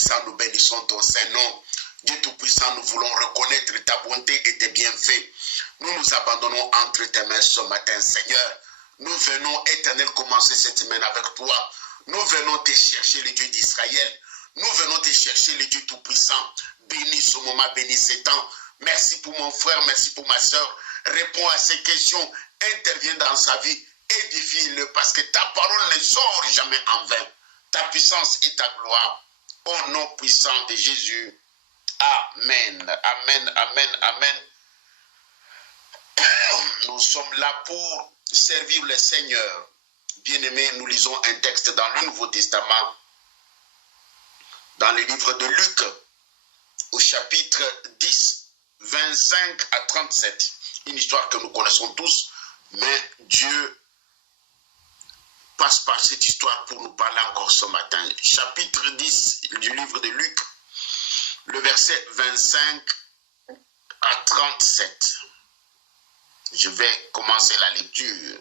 Tout-Puissant, nous bénissons ton Saint-Nom. Dieu Tout-Puissant, nous voulons reconnaître ta bonté et tes bienfaits. Nous nous abandonnons entre tes mains ce matin, Seigneur. Nous venons, Éternel, commencer cette semaine avec toi. Nous venons te chercher, le Dieu d'Israël. Nous venons te chercher, le Dieu Tout-Puissant. Bénis ce moment, bénis ce temps. Merci pour mon frère, merci pour ma soeur. Réponds à ces questions, interviens dans sa vie, édifie-le, parce que ta parole ne sort jamais en vain. Ta puissance et ta gloire, au nom puissant de Jésus. Amen, amen, amen, amen. Nous sommes là pour servir le Seigneur. Bien-aimés, nous lisons un texte dans le Nouveau Testament, dans le livre de Luc, au chapitre 10, 25 à 37. Une histoire que nous connaissons tous, mais Dieu passe par cette histoire pour nous parler encore ce matin. Chapitre 10 du livre de Luc, le verset 25 à 37. Je vais commencer la lecture.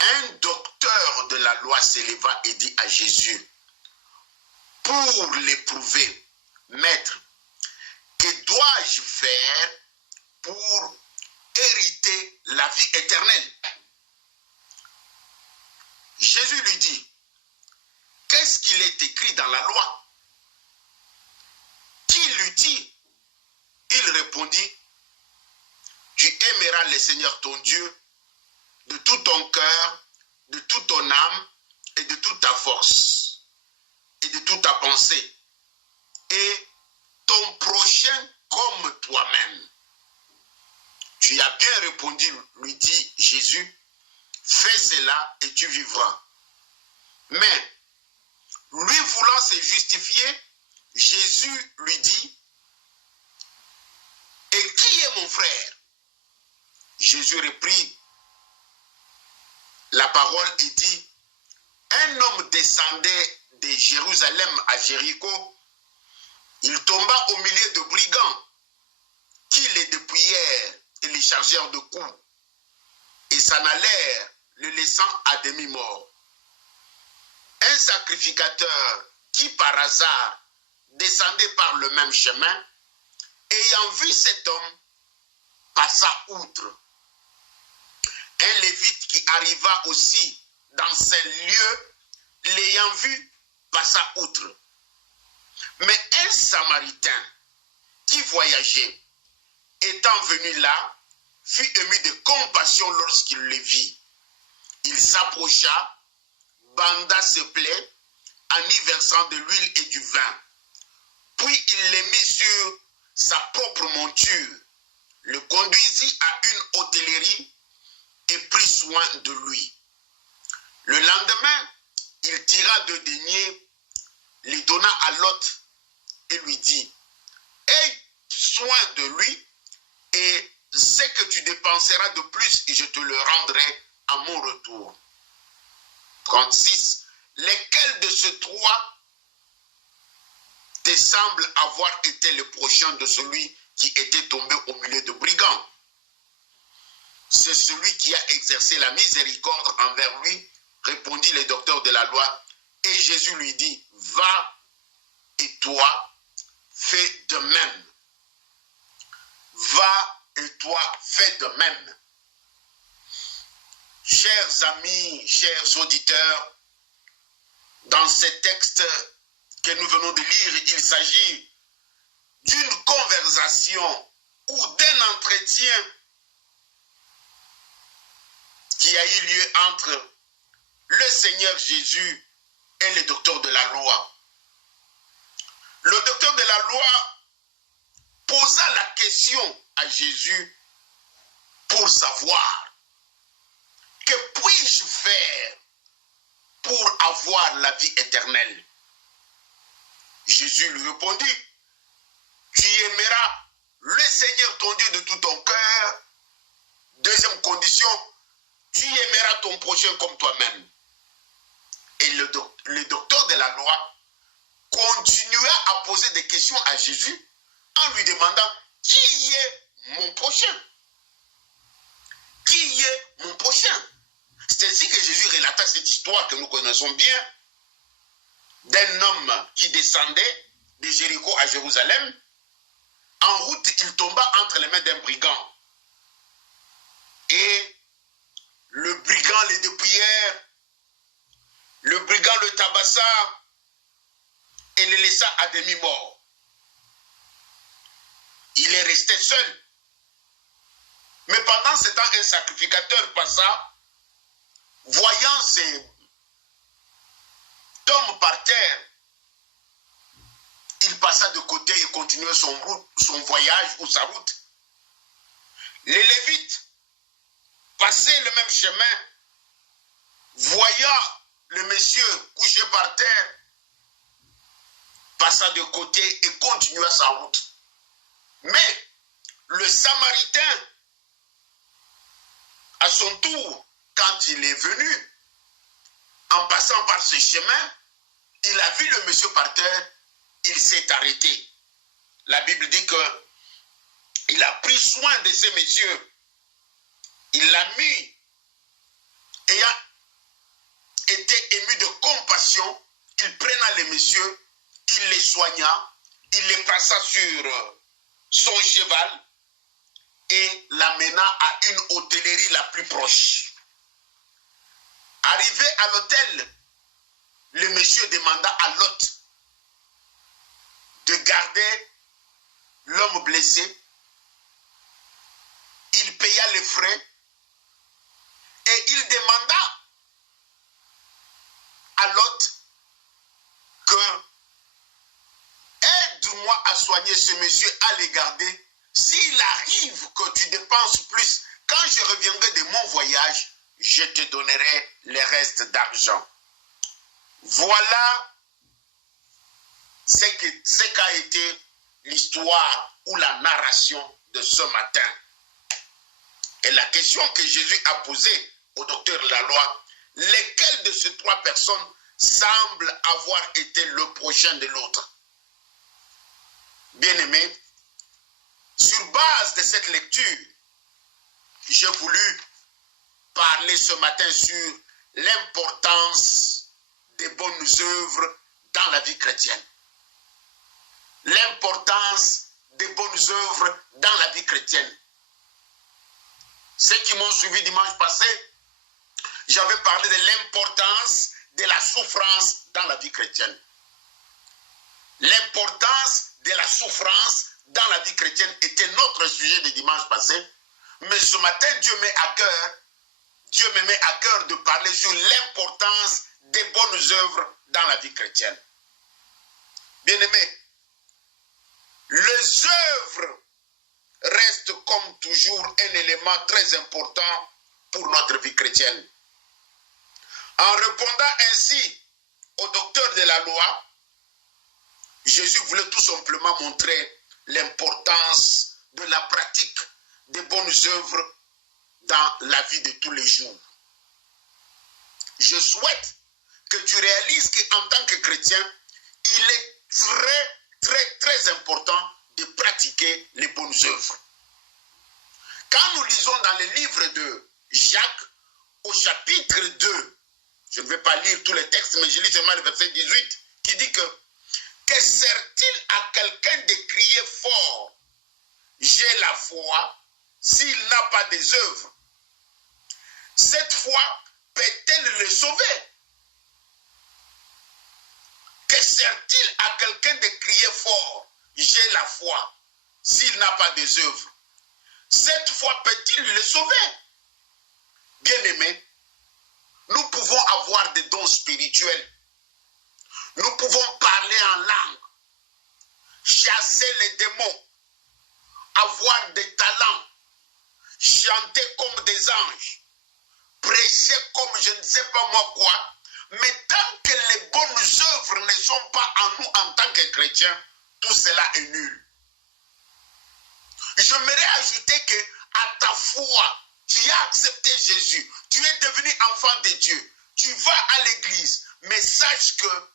Un docteur de la loi s'éleva et dit à Jésus, pour l'éprouver, Maître, que dois-je faire pour hériter la vie éternelle? Jésus lui dit, qu'est-ce qu'il est écrit dans la loi? Qui lui dit? Il répondit, tu aimeras le Seigneur ton Dieu de tout ton cœur, de toute ton âme et de toute ta force et de toute ta pensée, et ton prochain comme toi-même. Tu as bien répondu, lui dit Jésus, fais cela et tu vivras. Mais, lui voulant se justifier, Jésus lui dit, et qui est mon frère? Jésus reprit la parole et dit, un homme descendait de Jérusalem à Jéricho. Il tomba au milieu de brigands qui les dépouillèrent et les chargèrent de coups et s'en allèrent, le laissant à demi-mort. Un sacrificateur qui par hasard descendait par le même chemin, ayant vu cet homme, passa outre. Un lévite qui arriva aussi dans ce lieu, l'ayant vu, passa outre. Mais un Samaritain qui voyageait, étant venu là, fut ému de compassion lorsqu'il le vit. Il s'approcha, banda ses plaies, en y versant de l'huile et du vin. Puis il les mit sur sa propre monture, le conduisit à une hôtellerie et prit soin de lui. Le lendemain, il tira 2 deniers, les donna à l'hôte et lui dit, aie soin de lui et ce que tu dépenseras de plus, je te le rendrai à mon retour. 36. Lesquels de ces 3 te semblent avoir été le prochain de celui qui était tombé au milieu de brigands? C'est celui qui a exercé la miséricorde envers lui, répondit le docteur de la loi. Et Jésus lui dit, va et toi, fais de même. Va et toi, fais de même. Chers amis, chers auditeurs, dans ce texte que nous venons de lire, il s'agit d'une conversation ou d'un entretien qui a eu lieu entre le Seigneur Jésus et le docteur de la loi. Le docteur de la loi posa la question à Jésus pour savoir, que puis-je faire pour avoir la vie éternelle? Jésus lui répondit, tu aimeras le Seigneur ton Dieu de tout ton cœur. Deuxième condition, tu aimeras ton prochain comme toi-même. Et le docteur de la loi continua à poser des questions à Jésus en lui demandant, qui est mon prochain? Qui est mon prochain? C'est ainsi que Jésus relata cette histoire que nous connaissons bien d'un homme qui descendait de Jéricho à Jérusalem. En route, il tomba entre les mains d'un brigand. Et le brigand le dépouillèrent, le brigand le tabassa et le laissa à demi-mort. Il est resté seul. Mais pendant ce temps, un sacrificateur passa, voyant cet homme par terre, il passa de côté et continuait son voyage ou sa route. Les Lévites passaient le même chemin, voyant le monsieur couché par terre, passa de côté et continua sa route. Mais le Samaritain, à son tour, quand il est venu, en passant par ce chemin, il a vu le monsieur par terre, il s'est arrêté. La Bible dit qu'il a pris soin de ces messieurs. Il l'a mis, ayant été ému de compassion, il prena les messieurs, il les soigna, il les passa sur son cheval et l'amena à une hôtellerie la plus proche. Arrivé à l'hôtel, le monsieur demanda à l'hôte de garder l'homme blessé. Il paya les frais et il demanda à l'hôte que aide-moi à soigner ce monsieur, à les garder. S'il arrive que tu dépenses plus, quand je reviendrai de mon voyage, je te donnerai les restes d'argent. Voilà ce qu'a été l'histoire ou la narration de ce matin. Et la question que Jésus a posée au docteur de la loi, lesquelles de ces trois personnes semblent avoir été le prochain de l'autre? Bien-aimés, sur base de cette lecture, j'ai voulu parler ce matin sur l'importance des bonnes œuvres dans la vie chrétienne. L'importance des bonnes œuvres dans la vie chrétienne. Ceux qui m'ont suivi dimanche passé, j'avais parlé de l'importance de la souffrance dans la vie chrétienne. L'importance de la souffrance dans la vie chrétienne était notre sujet de dimanche passé. Mais ce matin, Dieu me met à cœur de parler sur l'importance des bonnes œuvres dans la vie chrétienne. Bien-aimés, les œuvres restent comme toujours un élément très important pour notre vie chrétienne. En répondant ainsi au docteur de la loi, Jésus voulait tout simplement montrer l'importance de la pratique des bonnes œuvres dans la vie de tous les jours. Je souhaite que tu réalises qu'en tant que chrétien, il est très important de pratiquer les bonnes œuvres. Quand nous lisons dans le livre de Jacques, au chapitre 2, je ne vais pas lire tous les textes, mais je lis seulement le verset 18, qui dit que sert-il à quelqu'un de crier fort, j'ai la foi, s'il n'a pas des œuvres? Cette foi peut-elle le sauver? Que sert-il à quelqu'un de crier fort, j'ai la foi, s'il n'a pas des œuvres? Cette foi peut-il le sauver? Bien-aimés, nous pouvons avoir des dons spirituels. Nous pouvons parler en langue, chasser les démons, avoir des talents, chanter comme des anges, prêcher comme je ne sais pas moi quoi. Mais tant que les bonnes œuvres ne sont pas en nous en tant que chrétiens, tout cela est nul. J'aimerais ajouter que à ta foi, tu as accepté Jésus, tu es devenu enfant de Dieu, tu vas à l'église, mais sache que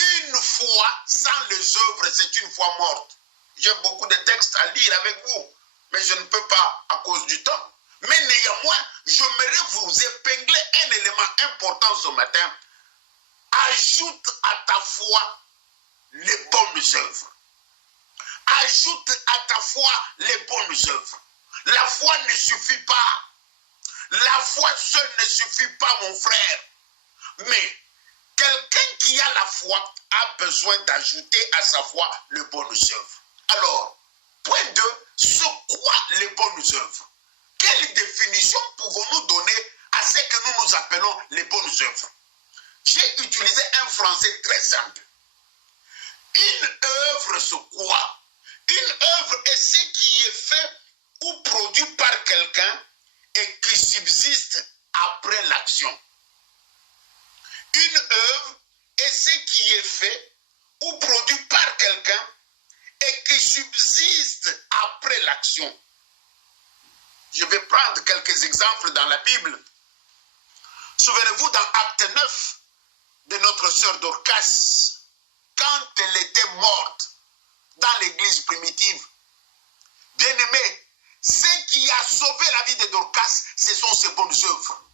une foi sans les œuvres, c'est une foi morte. J'ai beaucoup de textes à lire avec vous, mais je ne peux pas à cause du temps. Mais néanmoins, j'aimerais vous épingler tellement important ce matin. Ajoute à ta foi les bonnes œuvres. Ajoute à ta foi les bonnes œuvres. La foi ne suffit pas. La foi seule ne suffit pas, mon frère. Mais quelqu'un qui a la foi a besoin d'ajouter à sa foi les bonnes œuvres. Alors, point 2, c'est quoi les bonnes œuvres? Quelle définition pouvons-nous donner à ce que nous nous appelons les bonnes œuvres? J'ai utilisé un français très simple. Une œuvre, c'est quoi? Une œuvre est ce qui est fait ou produit par quelqu'un et qui subsiste après l'action. Une œuvre est ce qui est fait ou produit par quelqu'un et qui subsiste après l'action. Je vais prendre quelques exemples dans la Bible. Souvenez-vous dans Acte 9 de notre sœur Dorcas, quand elle était morte dans l'église primitive. Bien-aimé, ce qui a sauvé la vie de Dorcas, ce sont ses bonnes œuvres.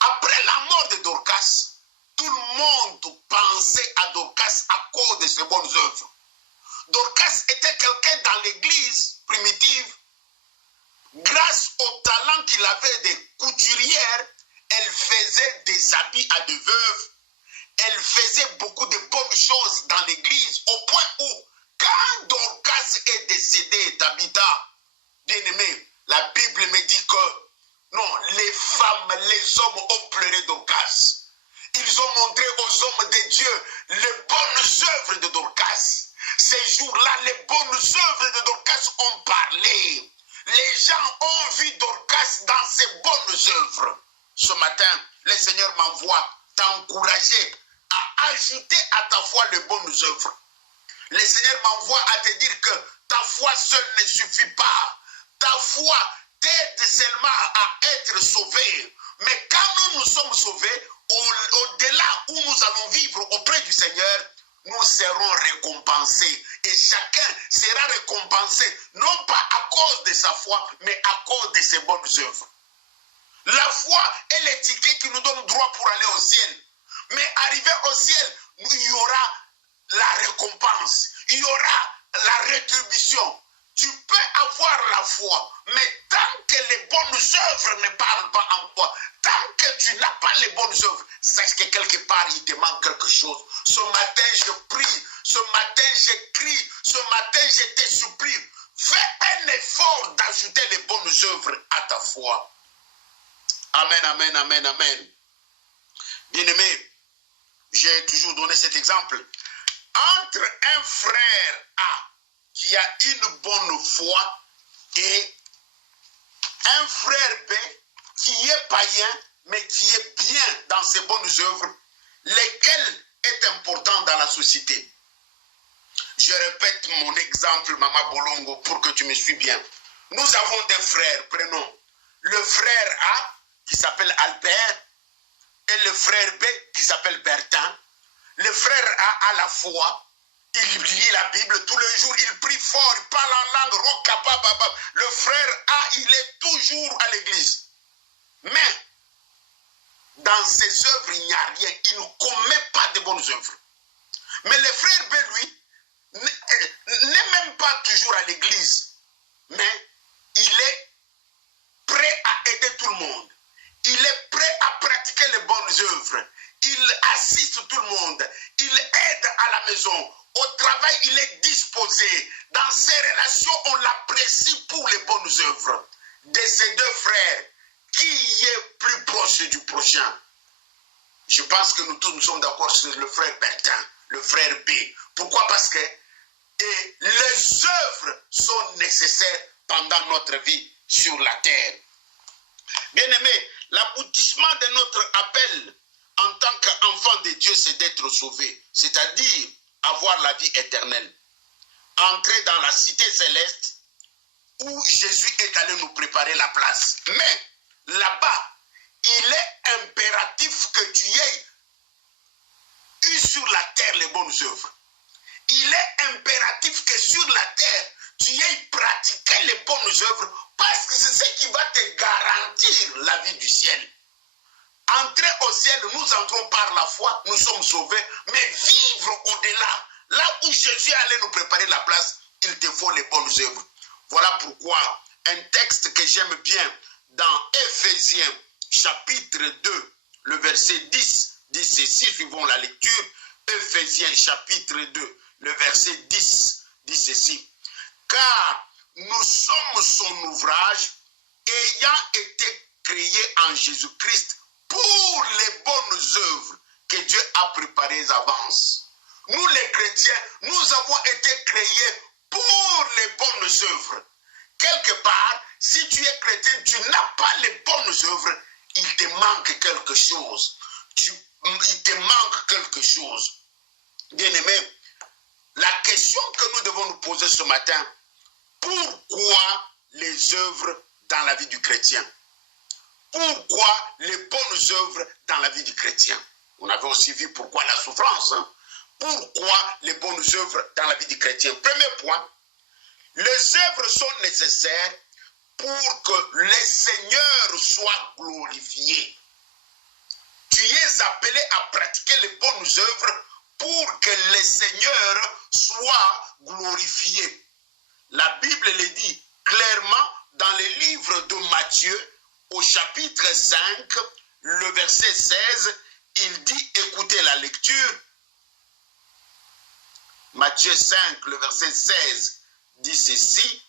Après la mort de Dorcas, tout le monde pensait à Dorcas à cause de ses bonnes œuvres. Dorcas était quelqu'un dans l'église primitive. Grâce au talent qu'il avait de couturière, elle faisait des habits à des veuves. Elle faisait beaucoup de bonnes choses dans l'église, au point où, quand Dorcas est décédé, Tabitha, bien-aimé, la Bible me dit que, non, les femmes, les hommes ont pleuré Dorcas. Ils ont montré aux hommes de Dieu les bonnes œuvres de Dorcas. Ces jours-là, les bonnes œuvres de Dorcas ont parlé. Les gens ont vu Dorcas dans ses bonnes œuvres. Ce matin, le Seigneur m'envoie t'encourager à ajouter à ta foi les bonnes œuvres. Le Seigneur m'envoie à te dire que ta foi seule ne suffit pas. Ta foi t'aide seulement à être sauvé. Mais quand nous sommes sauvés, au-delà où nous allons vivre auprès du Seigneur, nous serons récompensés. Et chacun sera récompensé, non pas à cause de sa foi, mais à cause de ses bonnes œuvres. La foi est le ticket qui nous donne droit pour aller au ciel. Mais arrivé au ciel, il y aura la récompense, il y aura la rétribution. Tu peux avoir la foi, mais tant que les bonnes œuvres ne parlent pas en toi, tant que tu n'as pas les bonnes œuvres, sache que quelque part il te manque quelque chose. Ce matin je prie, ce matin j'écris, ce matin je te supplie, fais un effort d'ajouter les bonnes œuvres à ta foi. Amen, amen, amen, amen. Bien-aimé, j'ai toujours donné cet exemple. Entre un frère A qui a une bonne foi et un frère B qui est païen mais qui est bien dans ses bonnes œuvres, lequel est important dans la société? Je répète mon exemple, Maman Bolongo, pour que tu me suives bien. Nous avons des frères, prenons le frère A qui s'appelle Albert et le frère B qui s'appelle Bertin. Le frère A la foi. Il lit la Bible tous les jours, il prie fort, il parle en langue, le frère A, il est toujours à l'église. Mais, dans ses œuvres, il n'y a rien, il ne commet pas de bonnes œuvres. Mais le frère B, lui, n'est même pas toujours à l'église, mais il est prêt à aider tout le monde. Il est prêt à pratiquer les bonnes œuvres. Il assiste tout le monde. Il aide à la maison. Au travail, il est disposé. Dans ses relations, on l'apprécie pour les bonnes œuvres. De ces deux frères, qui est plus proche du prochain? Je pense que nous tous nous sommes d'accord sur le frère Bertin, le frère B. Pourquoi? Parce que les œuvres sont nécessaires pendant notre vie sur la terre. Bien-aimé, l'aboutissement de notre appel en tant qu'enfant de Dieu, c'est d'être sauvé, c'est-à-dire avoir la vie éternelle. Entrer dans la cité céleste où Jésus est allé nous préparer la place. Mais là-bas, il est impératif que tu aies eu sur la terre les bonnes œuvres. Il est impératif que sur la terre, tu aies pratiqué les bonnes œuvres parce que c'est ce qui va te garantir la vie du ciel. entrer au ciel, nous entrons par la foi, nous sommes sauvés, mais vivre au-delà, là où Jésus allait nous préparer la place, il te faut les bonnes œuvres. Voilà pourquoi un texte que j'aime bien dans Éphésiens chapitre 2, le verset 10, dit ceci, suivons la lecture. Éphésiens chapitre 2, le verset 10, dit ceci. Car nous sommes son ouvrage, ayant été créés en Jésus-Christ pour les bonnes œuvres que Dieu a préparées d'avance. Nous les chrétiens, nous avons été créés pour les bonnes œuvres. Quelque part, si tu es chrétien, tu n'as pas les bonnes œuvres, il te manque quelque chose. Il te manque quelque chose. Bien-aimé, la question que nous devons nous poser ce matin, pourquoi les œuvres dans la vie du chrétien? Pourquoi les bonnes œuvres dans la vie du chrétien? On avait aussi vu pourquoi la souffrance. Hein? Pourquoi les bonnes œuvres dans la vie du chrétien? Premier point, les œuvres sont nécessaires pour que le Seigneur soit glorifié. Tu es appelé à pratiquer les bonnes œuvres pour que le Seigneur soit glorifié. La Bible le dit clairement dans le livre de Matthieu, au chapitre 5, le verset 16, il dit, écoutez la lecture, Matthieu 5, le verset 16, dit ceci,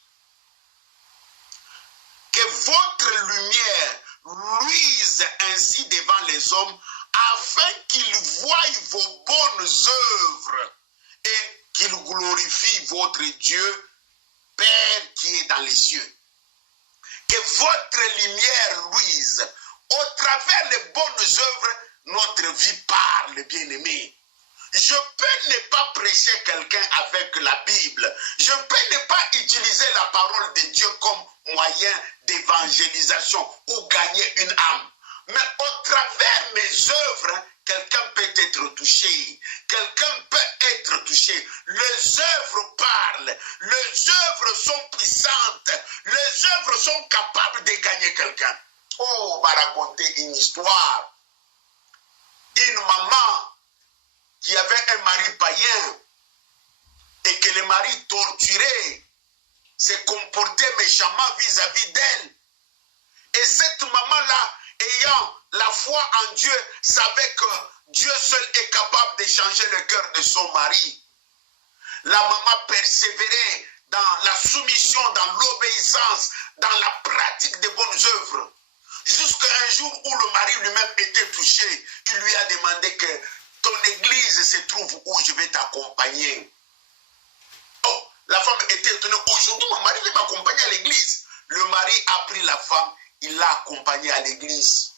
que votre lumière luise ainsi devant les hommes, afin qu'ils voient vos bonnes œuvres et qu'ils glorifient votre Dieu, Père qui est dans les cieux. Que votre lumière luise. Au travers des bonnes œuvres, notre vie parle, bien-aimé. Je peux ne pas prêcher quelqu'un avec la Bible. Je peux ne pas utiliser la parole de Dieu comme moyen d'évangélisation ou gagner une âme. Mais au travers mes œuvres, quelqu'un peut être touché. Quelqu'un peut être touché. Les œuvres parlent. Les œuvres sont puissantes. Les œuvres sont capables de gagner quelqu'un. Oh, on va raconter une histoire. Une maman qui avait un mari païen et que le mari torturait, se comportait méchamment vis-à-vis d'elle. Et cette maman-là, ayant la foi en Dieu, savait que Dieu seul est capable de changer le cœur de son mari. La maman persévérait dans la soumission, dans l'obéissance, dans la pratique des bonnes œuvres. Jusqu'à un jour où le mari lui-même était touché, il lui a demandé que ton église se trouve où je vais t'accompagner. Oh, la femme était étonnée. Aujourd'hui, mon mari va m'accompagner à l'église. Le mari a pris la femme, il l'a accompagnée à l'église.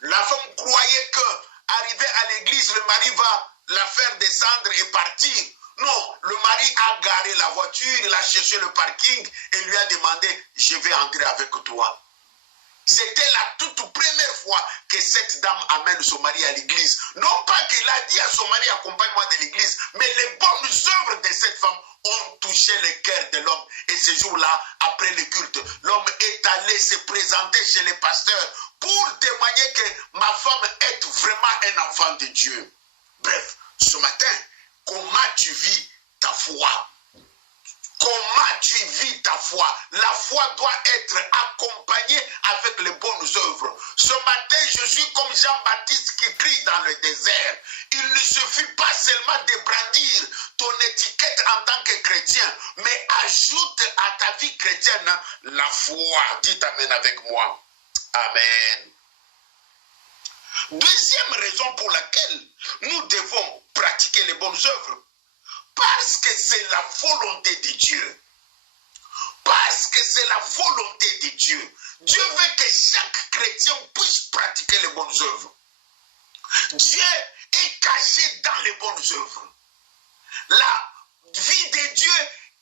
La femme croyait que, arrivé à l'église, le mari va la faire descendre et partir. Non, le mari a garé la voiture, il a cherché le parking et lui a demandé, je vais entrer avec toi. C'était la toute première fois que cette dame amène son mari à l'église. Non pas qu'il a dit à son mari, accompagne-moi de l'église, mais les bonnes œuvres de cette femme ont touché le cœur de l'homme. Et ce jour-là, après le culte, l'homme est allé se présenter chez les pasteurs pour témoigner que ma femme est vraiment un enfant de Dieu. Bref, ce matin, comment tu vis ta foi? Comment tu vis ta foi? La foi doit être accompagnée avec les bonnes œuvres. Ce matin, je suis comme Jean-Baptiste qui crie dans le désert. Il ne suffit pas seulement de brandir ton étiquette en tant que chrétien, mais ajoute à ta vie chrétienne la foi. Dites amen avec moi. Amen. Deuxième raison pour laquelle nous devons pratiquer les bonnes œuvres. Parce que c'est la volonté de Dieu. Parce que c'est la volonté de Dieu. Dieu veut que chaque chrétien puisse pratiquer les bonnes œuvres. Dieu est caché dans les bonnes œuvres. La vie de Dieu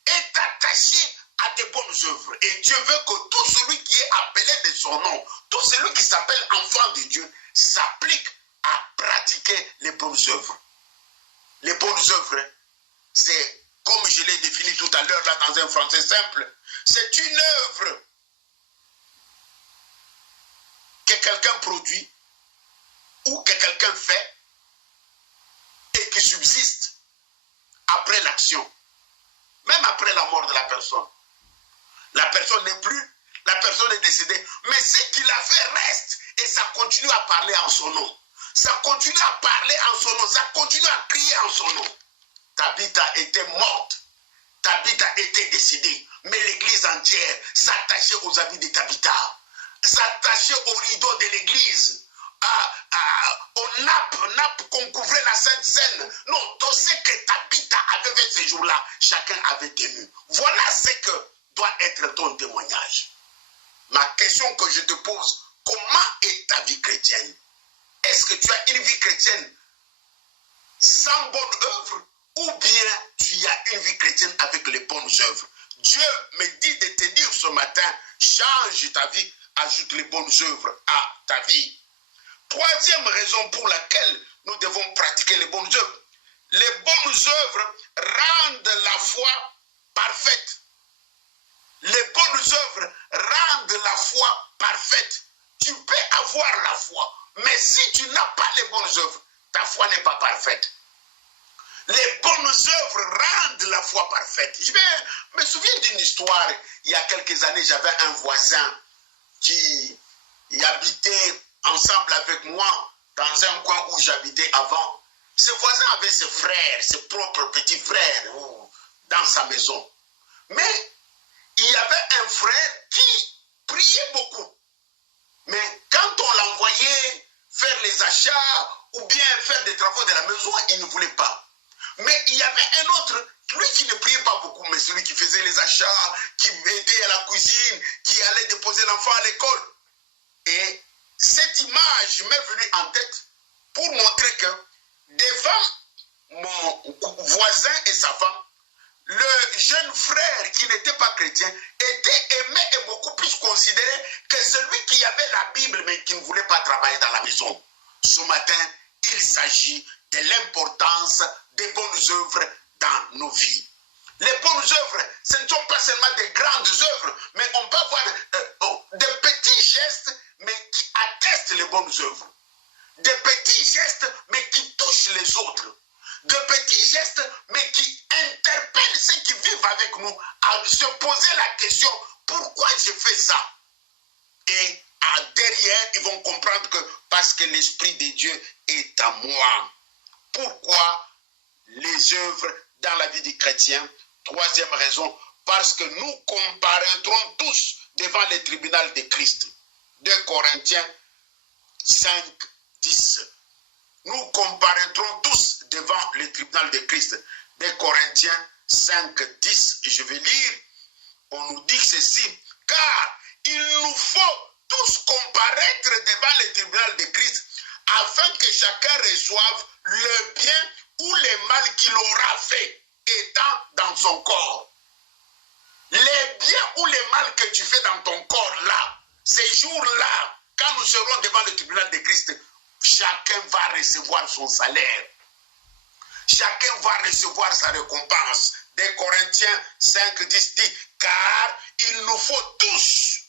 est attachée à des bonnes œuvres. Et Dieu veut que tout celui qui est appelé de son nom, tout celui qui s'appelle enfant de Dieu, s'applique à pratiquer les bonnes œuvres. Les bonnes œuvres, c'est, comme je l'ai défini tout à l'heure là dans un français simple, c'est une œuvre que quelqu'un produit ou que quelqu'un fait et qui subsiste après l'action, même après la mort de la personne. La personne n'est plus, la personne est décédée, mais ce qu'il a fait reste et ça continue à parler en son nom. Ça continue à parler en son nom, ça continue à crier en son nom. Tabitha était morte, Tabitha était décédée, mais l'église entière s'attachait aux habits de Tabitha, s'attachait aux rideaux de l'église, aux nappes qu'on couvrait la Sainte Seine. Non, tout ce que Tabitha avait fait ces jours-là, chacun avait tenu. Voilà ce que doit être ton témoignage. Ma question que je te pose, comment est ta vie chrétienne? Est-ce que tu as une vie chrétienne sans bonne œuvre ou bien tu as une vie chrétienne avec les bonnes œuvres? Dieu me dit de te dire ce matin, change ta vie, ajoute les bonnes œuvres à ta vie. Troisième raison pour laquelle nous devons pratiquer les bonnes œuvres. Les bonnes œuvres rendent la foi parfaite. Les bonnes œuvres rendent la foi parfaite. Tu peux avoir la foi, mais si tu n'as pas les bonnes œuvres, ta foi n'est pas parfaite. Les bonnes œuvres rendent la foi parfaite. Je me souviens d'une histoire, il y a quelques années, j'avais un voisin qui habitait ensemble avec moi dans un coin où j'habitais avant. Ce voisin avait ses frères, ses propres petits frères dans sa maison. Mais il y avait un frère qui priait beaucoup. Mais quand on l'envoyait faire les achats ou bien faire des travaux de la maison, il ne voulait pas. Mais il y avait un autre, lui qui ne priait pas beaucoup, mais celui qui faisait les achats, qui aidait à la cuisine, qui allait déposer l'enfant à l'école. Et cette image m'est venue en tête pour montrer que devant mon voisin et sa femme, le jeune frère qui n'était pas chrétien était aimé et beaucoup plus considéré que celui qui avait la Bible mais qui ne voulait pas travailler dans la maison. Ce matin, il s'agit de l'importance des bonnes œuvres dans nos vies. Les bonnes œuvres, ce ne sont pas seulement des grandes œuvres, mais on peut avoir des petits gestes mais qui attestent les bonnes œuvres. Des petits gestes mais qui touchent les autres. De petits gestes, mais qui interpellent ceux qui vivent avec nous à se poser la question, pourquoi je fais ça? Et derrière, ils vont comprendre que parce que l'Esprit de Dieu est à moi. Pourquoi les œuvres dans la vie du chrétien? Troisième raison, parce que nous comparaîtrons tous devant le tribunal de Christ. 2 Corinthiens 5, 10. Nous comparaîtrons tous devant le tribunal de Christ. 2 Corinthiens 5, 10, je vais lire. On nous dit ceci, car il nous faut tous comparaître devant le tribunal de Christ, afin que chacun reçoive le bien ou le mal qu'il aura fait, étant dans son corps. Les biens ou les mal que tu fais dans ton corps là, ces jours-là, quand nous serons devant le tribunal de Christ, chacun va recevoir son salaire. Chacun va recevoir sa récompense. 2 Corinthiens 5, 10 dit, car il nous faut tous,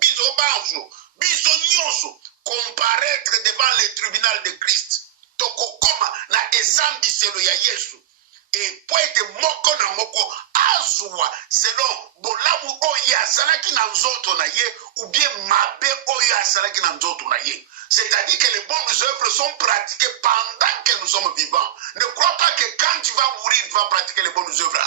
bisobanso, bisonyoso, comparaître devant le tribunal de Christ. Tokokoma na ezambiselo ya Yesu. Et pour être moko na moko azwa selon bolamu oyo asalaki na nzoto na ye ou bien mabe oyo asalaki na nzoto na ye. C'est-à-dire que les bonnes œuvres sont pratiquées pendant que nous sommes vivants. Ne crois pas que quand tu vas mourir, tu vas pratiquer les bonnes œuvres.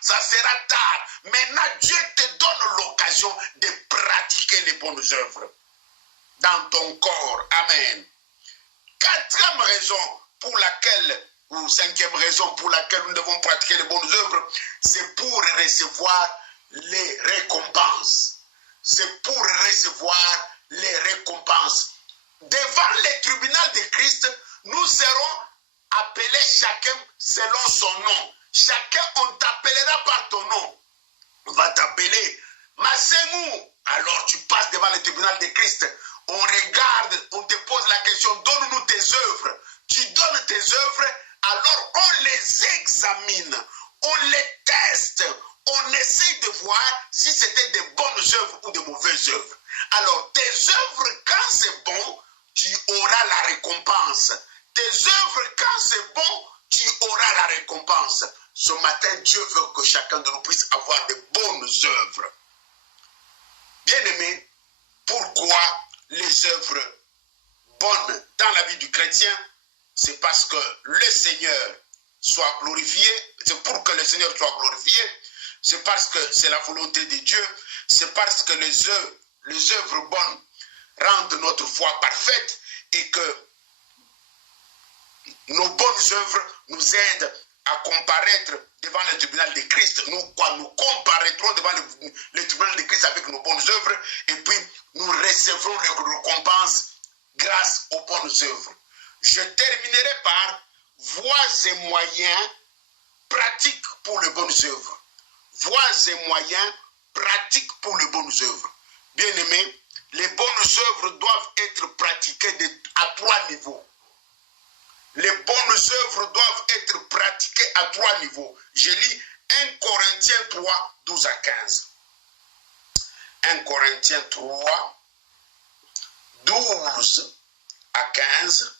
Ça sera tard. Maintenant, Dieu te donne l'occasion de pratiquer les bonnes œuvres dans ton corps. Amen. Quatrième raison pour laquelle, ou cinquième raison pour laquelle nous devons pratiquer les bonnes œuvres, c'est pour recevoir les récompenses. C'est pour recevoir les récompenses. Devant le tribunal de Christ, nous serons appelés chacun selon son nom. Chacun, on t'appellera par ton nom. On va t'appeler Massemou. Alors tu passes devant le tribunal de Christ. On regarde, on te pose la question, donne-nous tes œuvres. Tu donnes tes œuvres, alors on les examine, on les teste, on essaie de voir si c'était de bonnes œuvres ou de mauvaises œuvres. Alors tes œuvres, quand c'est bon, tu auras auras la récompense. Tes œuvres, quand c'est bon, tu auras la récompense. Ce matin, Dieu veut que chacun de nous puisse avoir de bonnes œuvres. Bien-aimés, pourquoi les œuvres bonnes dans la vie du chrétien? C'est parce que le Seigneur soit glorifié. C'est pour que le Seigneur soit glorifié. C'est parce que c'est la volonté de Dieu. C'est parce que les œuvres bonnes rendent notre foi parfaite et que nos bonnes œuvres nous aident à comparaître devant le tribunal de Christ. Nous comparaîtrons devant le tribunal de Christ avec nos bonnes œuvres et puis nous recevrons les récompenses grâce aux bonnes œuvres. Je terminerai par voies et moyens pratiques pour les bonnes œuvres. Voies et moyens pratiques pour les bonnes œuvres. Bien-aimés, les bonnes œuvres doivent être pratiquées à 3 niveaux. Les bonnes œuvres doivent être pratiquées à 3 niveaux. Je lis 1 Corinthiens 3, 12 à 15. 1 Corinthiens 3, 12 à 15.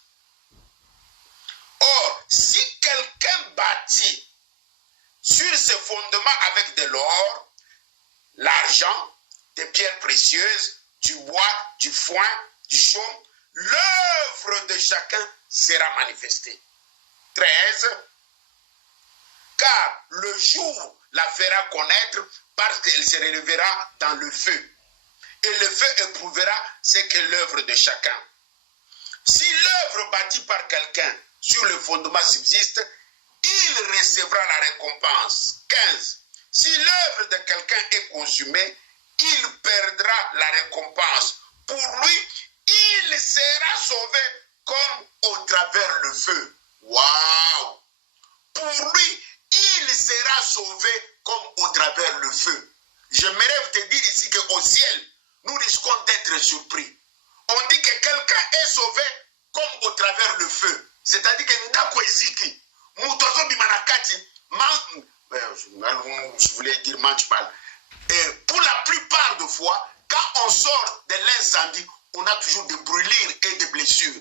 Or, si quelqu'un bâtit sur ce fondement avec de l'or, l'argent, des pierres précieuses, du bois, du foin, du chaume, l'œuvre de chacun sera manifestée. 13. Car le jour la fera connaître parce qu'elle se relèvera dans le feu. Et le feu éprouvera ce que l'œuvre de chacun. Si l'œuvre bâtie par quelqu'un sur le fondement subsiste, il recevra la récompense. 15. Si l'œuvre de quelqu'un est consumée, il perdra la récompense. Pour lui, il sera sauvé comme au travers le feu. Waouh! Pour lui, il sera sauvé comme au travers le feu. J'aimerais te dire ici qu'au ciel, nous risquons d'être surpris. On dit que quelqu'un est sauvé comme au travers le feu. C'est-à-dire que Ndakweziki, Mutozo Bimanakati, je voulais dire manchmal. Et pour la plupart de fois, quand on sort de l'incendie, on a toujours des brûlures et des blessures.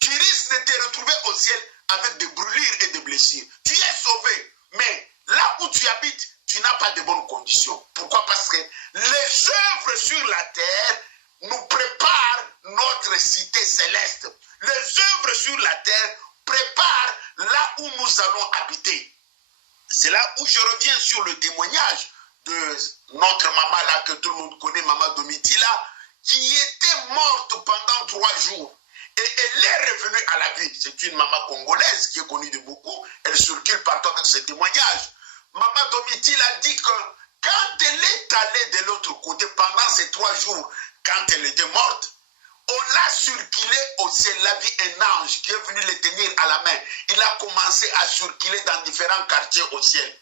Tu risques de te retrouver au ciel avec des brûlures et des blessures. Tu es sauvé, mais là où tu habites, tu n'as pas de bonnes conditions. Pourquoi? Parce que les œuvres sur la terre nous préparent notre cité céleste. Les œuvres sur la terre préparent là où nous allons habiter. C'est là où je reviens sur le témoignage de notre maman là que tout le monde connaît, maman Domitila, qui était morte pendant 3 jours. Et elle est revenue à la vie. C'est une maman congolaise qui est connue de beaucoup. Elle circule partout avec ses témoignages. Maman Domitila dit que quand elle est allée de l'autre côté pendant ces 3 jours, quand elle était morte, on l'a circulé au ciel. Elle a vu un ange qui est venu le tenir à la main. Il a commencé à circuler dans différents quartiers au ciel.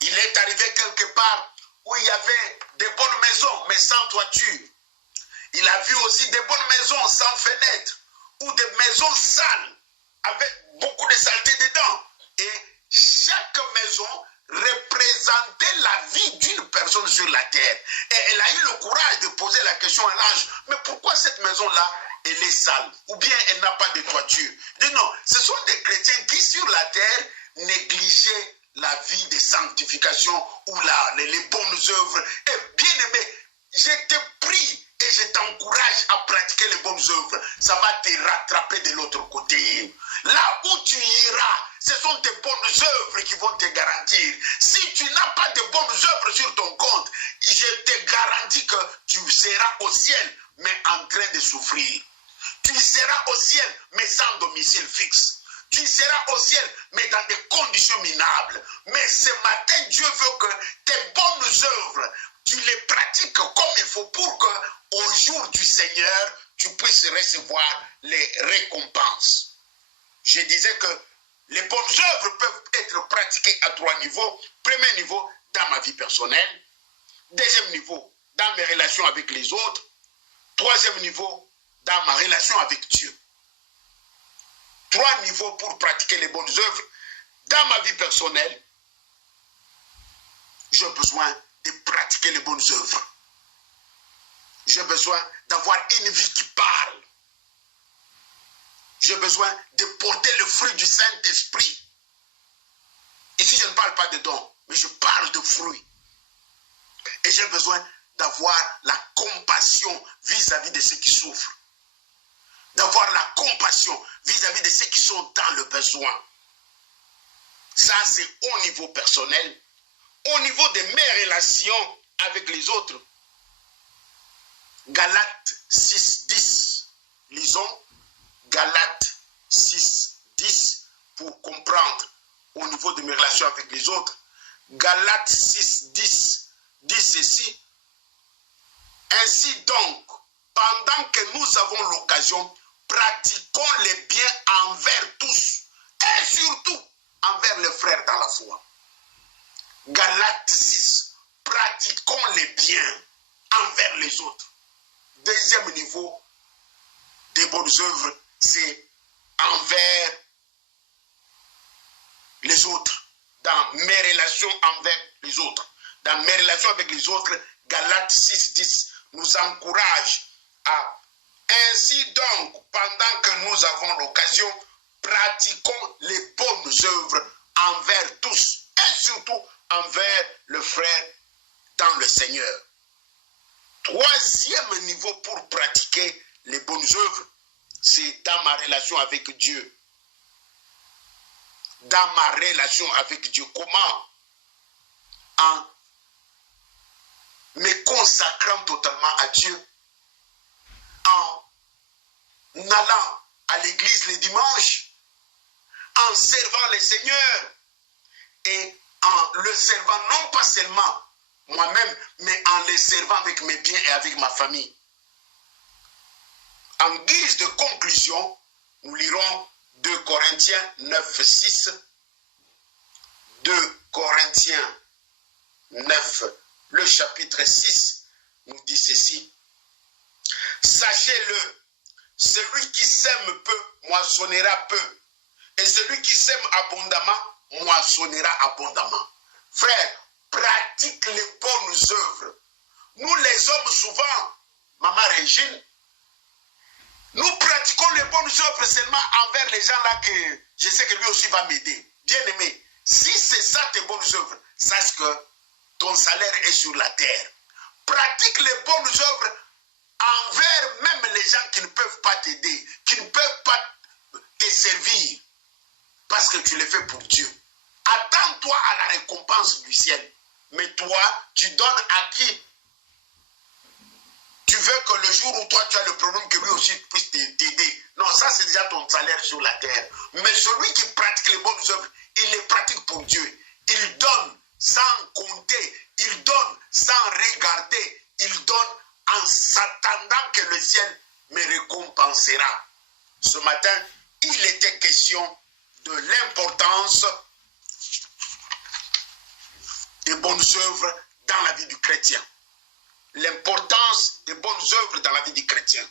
Il est arrivé quelque part où il y avait des bonnes maisons, mais sans toiture. Il a vu aussi des bonnes maisons sans fenêtres, ou des maisons sales, avec beaucoup de saleté dedans. Et chaque maison représentait la vie d'une personne sur la terre. Et elle a eu le courage de poser la question à l'ange, mais pourquoi cette maison-là, elle est sale? Ou bien elle n'a pas de toiture? Il dit non, ce sont des chrétiens qui sur la terre négligeaient la vie de sanctification ou les bonnes œuvres. Et bien aimé, je te prie et je t'encourage à pratiquer les bonnes œuvres. Ça va te rattraper de l'autre côté. Là où tu iras, ce sont tes bonnes œuvres qui vont te garantir. Si tu n'as pas de bonnes œuvres sur ton compte, je te garantis que tu seras au ciel, mais en train de souffrir. Tu seras au ciel, mais sans domicile fixe. Tu seras au ciel, mais dans des conditions minables. Mais ce matin, Dieu veut que tes bonnes œuvres, tu les pratiques comme il faut pour que au jour du Seigneur, tu puisses recevoir les récompenses. Je disais que les bonnes œuvres peuvent être pratiquées à 3 niveaux. Premier niveau, dans ma vie personnelle. Deuxième niveau, dans mes relations avec les autres. Troisième niveau, dans ma relation avec Dieu. 3 niveaux pour pratiquer les bonnes œuvres. Dans ma vie personnelle, j'ai besoin de pratiquer les bonnes œuvres. J'ai besoin d'avoir une vie qui parle. j'ai besoin de porter le fruit du Saint-Esprit. Ici, je ne parle pas de dons, mais je parle de fruits. Et j'ai besoin d'avoir la compassion vis-à-vis de ceux qui souffrent. D'avoir la compassion vis-à-vis de ceux qui sont dans le besoin. Ça, c'est au niveau personnel. Au niveau de mes relations avec les autres. Galates 6.10. Lisons Galates 6.10 pour comprendre au niveau de mes relations avec les autres. Galates 6.10 dit ceci. Ainsi donc, pendant que nous avons l'occasion, pratiquons les biens envers tous et surtout envers les frères dans la foi. Galates 6, pratiquons les biens envers les autres. Deuxième niveau des bonnes œuvres, c'est envers les autres, dans mes relations envers les autres. Dans mes relations avec les autres, Galates 6.10 nous encourage à ainsi donc, pendant que nous avons l'occasion, pratiquons les bonnes œuvres envers tous et surtout envers le frère dans le Seigneur. Troisième niveau pour pratiquer les bonnes œuvres, c'est dans ma relation avec Dieu. Dans ma relation avec Dieu, comment? En me consacrant totalement à Dieu, en allant à l'église le dimanche, en servant le Seigneur et en le servant non pas seulement moi-même, mais en le servant avec mes biens et avec ma famille. En guise de conclusion, nous lirons 2 Corinthiens 9.6. 2 Corinthiens 9, le chapitre 6, nous dit ceci. Sachez-le, celui qui sème peu, moissonnera peu. Et celui qui sème abondamment, moissonnera abondamment. Frère, pratique les bonnes œuvres. Nous les hommes souvent, Maman Régine, nous pratiquons les bonnes œuvres seulement envers les gens là que je sais que lui aussi va m'aider. Bien aimé, si c'est ça tes bonnes œuvres, sache que ton salaire est sur la terre. Pratique les bonnes œuvres envers même les gens qui ne peuvent pas t'aider, qui ne peuvent pas te servir, parce que tu les fais pour Dieu. Attends-toi à la récompense du ciel. Mais toi, tu donnes à qui? Tu veux que le jour où toi tu as le problème, que lui aussi puisse t'aider. Non, ça c'est déjà ton salaire sur la terre. Mais celui qui pratique les bonnes œuvres, il les pratique pour Dieu. Il donne sans compter, il donne sans regarder, il donne en s'attendant que le ciel me récompensera. Ce matin, il était question de l'importance des bonnes œuvres dans la vie du chrétien. L'importance des bonnes œuvres dans la vie du chrétien.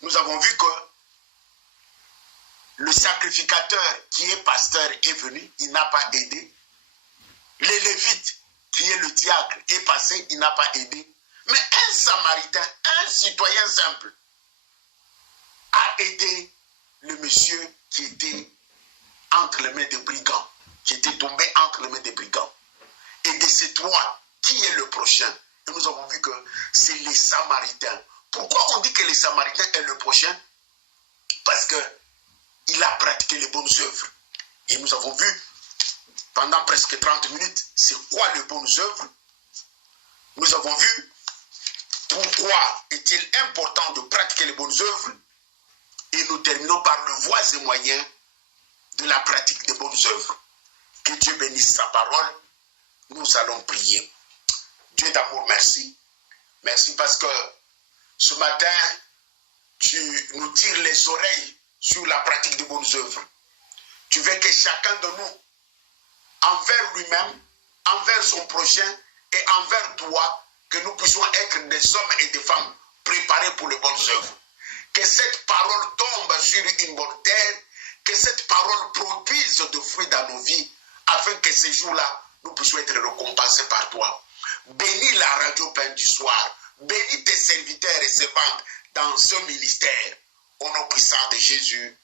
Nous avons vu que le sacrificateur qui est pasteur est venu, il n'a pas aidé. Le lévite qui est le diacre est passé, il n'a pas aidé. Mais un samaritain, un citoyen simple, a aidé le monsieur qui était entre les mains des brigands, qui était tombé entre les mains des brigands. Et de ces trois, qui est le prochain? Et nous avons vu que c'est les Samaritains. Pourquoi on dit que les Samaritains est le prochain? Parce qu'il a pratiqué les bonnes œuvres. Et nous avons vu pendant presque 30 minutes, c'est quoi les bonnes œuvres? Nous avons vu pourquoi est-il important de pratiquer les bonnes œuvres. Et nous terminons par le voies et moyens de la pratique des bonnes œuvres. Que Dieu bénisse sa parole. Nous allons prier. Dieu d'amour, merci. Merci parce que ce matin, tu nous tires les oreilles sur la pratique des bonnes œuvres. Tu veux que chacun de nous, envers lui-même, envers son prochain et envers toi, que nous puissions être des hommes et des femmes préparés pour les bonnes œuvres. Que cette parole tombe sur une bonne terre, que cette parole produise de fruits dans nos vies, afin que ces jours-là, nous puissions être récompensés par toi. Bénis la radio Pain du Soir. Bénis tes serviteurs et servantes dans ce ministère. Au nom puissant de Jésus.